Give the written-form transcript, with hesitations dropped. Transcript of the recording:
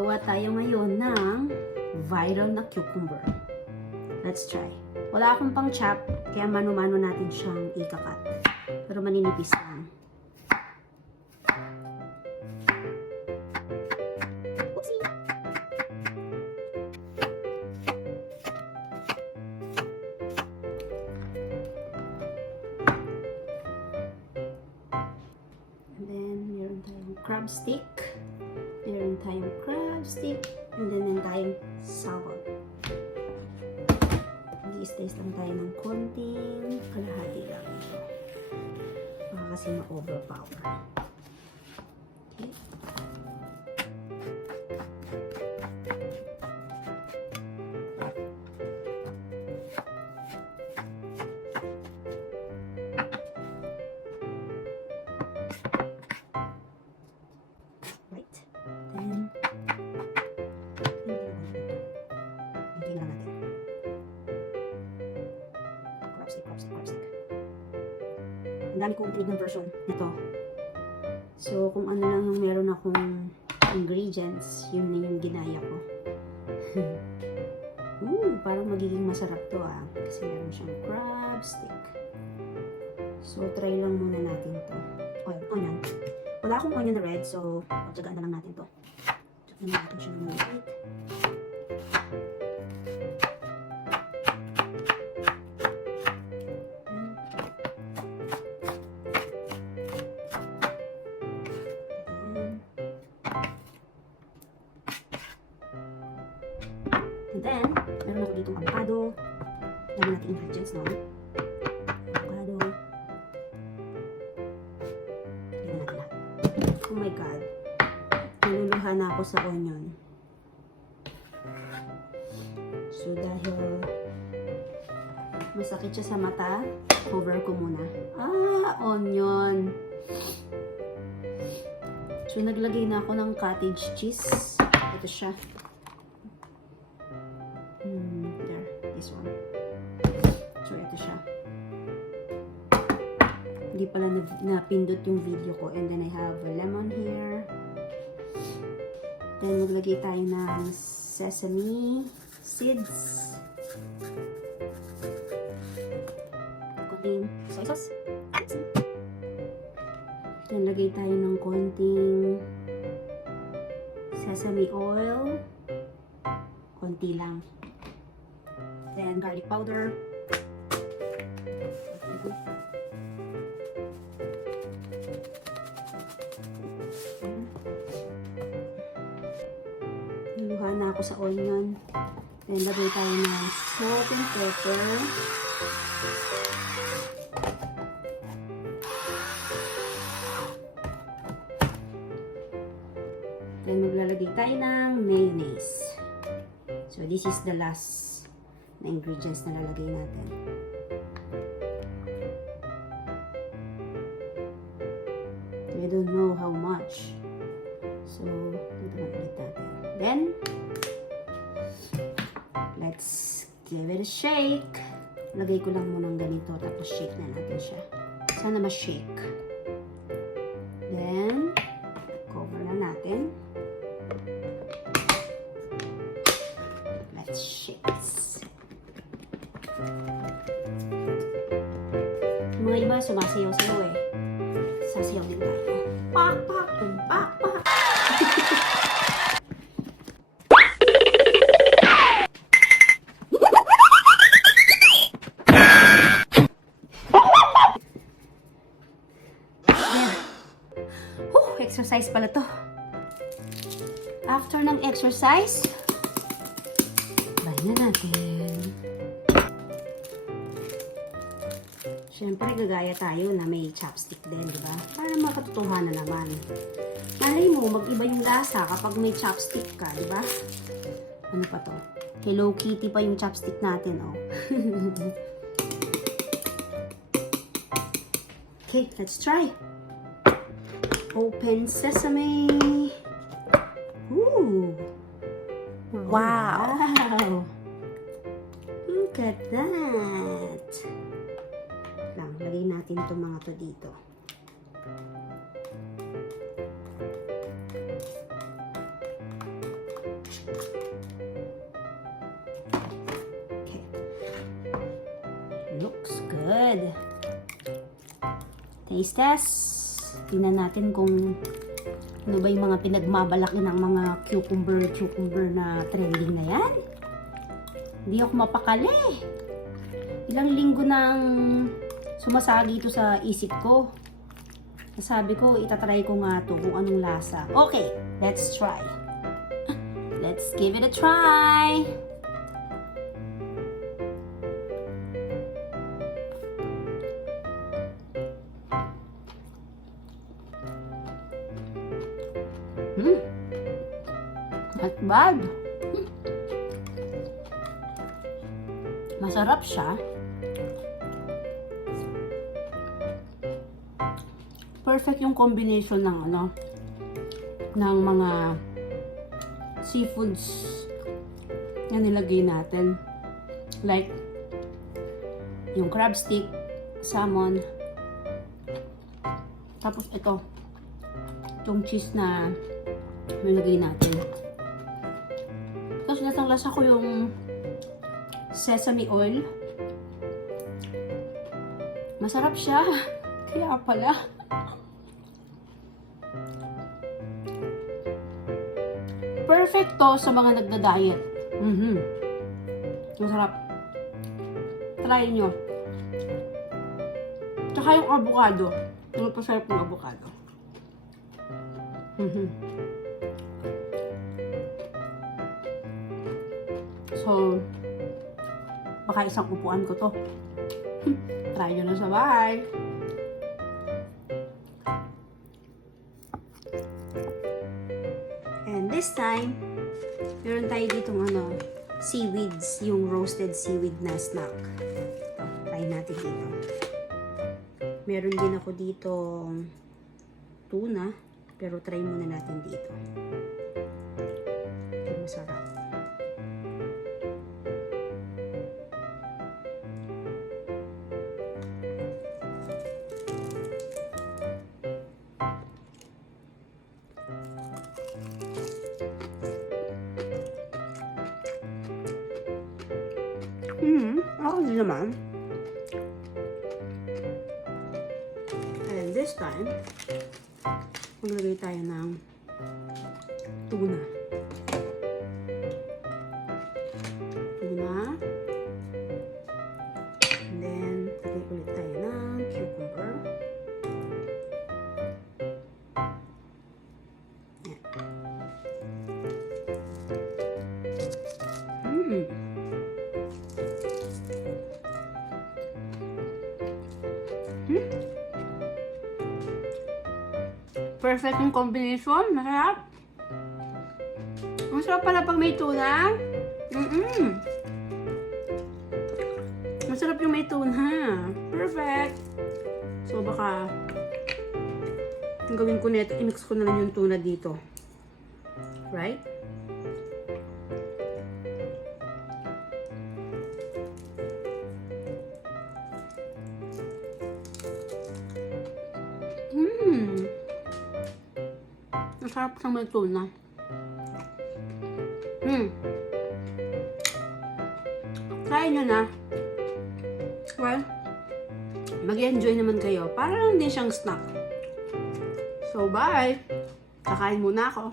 Gagawa tayo ngayon ng viral na cucumber. Let's try. Wala akong pang chop, kaya mano-mano natin siyang ikakat. Pero maninipis lang. Oopsie! And then, meron tayong crab stick. Meron tayong crab stick. And then, meron tayong salmon. I-slice lang tayo ng konting kalahati lang ito. Baka kasi ma-overpower. Okay. Right. Then, hindi na natin. Crabstick. Ang dami kong ng version nito. So, kung ano lang yung meron akong ingredients, yun na yung ginaya ko. Parang magiging masarap to ah. Kasi meron siyang crab stick. So, try lang muna natin to. Onion. Wala akong onion na red, so pagtsagaan na lang natin to. Check naman natin siya ng maliit. And then, meron ako ditong avocado. Dami natin ingredients, no? Avocado. Tignan natin lahat. Oh my God. Naluluha na ako sa onion. So, dahil masakit siya sa mata, cover ko muna. Onion. So, naglagay na ako ng cottage cheese. Ito siya. There, this one. So, ito siya. Hindi pala napindot yung video ko. And then, I have a lemon here. Then, maglagay tayo ng sesame seeds. Konting soy sauce. Then, lagay tayo ng konting sesame oil. Konti lang. Then, garlic powder. Niluha na ako sa onion. Then, lagay tayo ng salt and pepper. Then, maglalagay tayo ng mayonnaise. So, this is the last na ingredients na lalagay natin. I don't know how much. So, dito na ulit natin. Then, let's give it a shake. Lagay ko lang muna ng ganito, tapos shake na natin siya. Sana ma-shake. Then, cover na natin. Let's shake this. Mga iba, sumasayaw-sayaw eh. Sasayaw din tayo. Pak, pak, pak, pak. Exercise pala to. After ng exercise, bahin na natin. Siyempre, gagaya tayo na may chopstick din, di ba? Para makatotohanan naman. Malay mo, mag-iba yung lasa kapag may chopstick ka, di ba? Ano pa to? Hello Kitty pa yung chopstick natin, oh. Okay, let's try. Open sesame. Ooh. Wow. Wow. Look at that. Lang, lagay natin itong mga to dito. started. Taste test. Tingnan natin kung ano ba yung mga pinagmabalaki ng mga cucumber na trending na yan. Hindi ako mapakali. Ilang linggo nang sumasagi ito sa isip ko. Sabi ko, itatry ko nga to kung anong lasa. Okay, let's try. Let's give it a try. Not bad. Masarap siya. Perfect yung combination ng ng mga seafoods na nilagay natin. Like yung crab stick, salmon, tapos ito, yung cheese na nilagay natin. Tapos lasang-lasa ko yung sesame oil. Masarap siya. Kaya pala. Perfect to sa mga nagda-diet. Masarap. Try nyo. Tsaka yung avocado. Yung pasarap ng avocado. So, baka isang upuan ko to. Try nyo na sa bahay. And this time, meron tayo ditong seaweeds, yung roasted seaweed na snack. Ito, try natin dito. Meron din ako dito tuna, pero try muna natin dito. Ito masarap. Ako din naman. And this time, maglagay tayo ng tuna. And then, lagay ulit tayo ng cucumber. Perfect yung combination. Masarap. Masarap pala pag may tuna. Masarap yung may tuna. Perfect. So baka ang gawin ko nito, i-mix ko na lang yung tuna dito. Right? Masarap sa may tuna. Try nyo na. Well, mag-enjoy naman kayo. Para lang din siyang snack. So, bye! Kakain muna ako.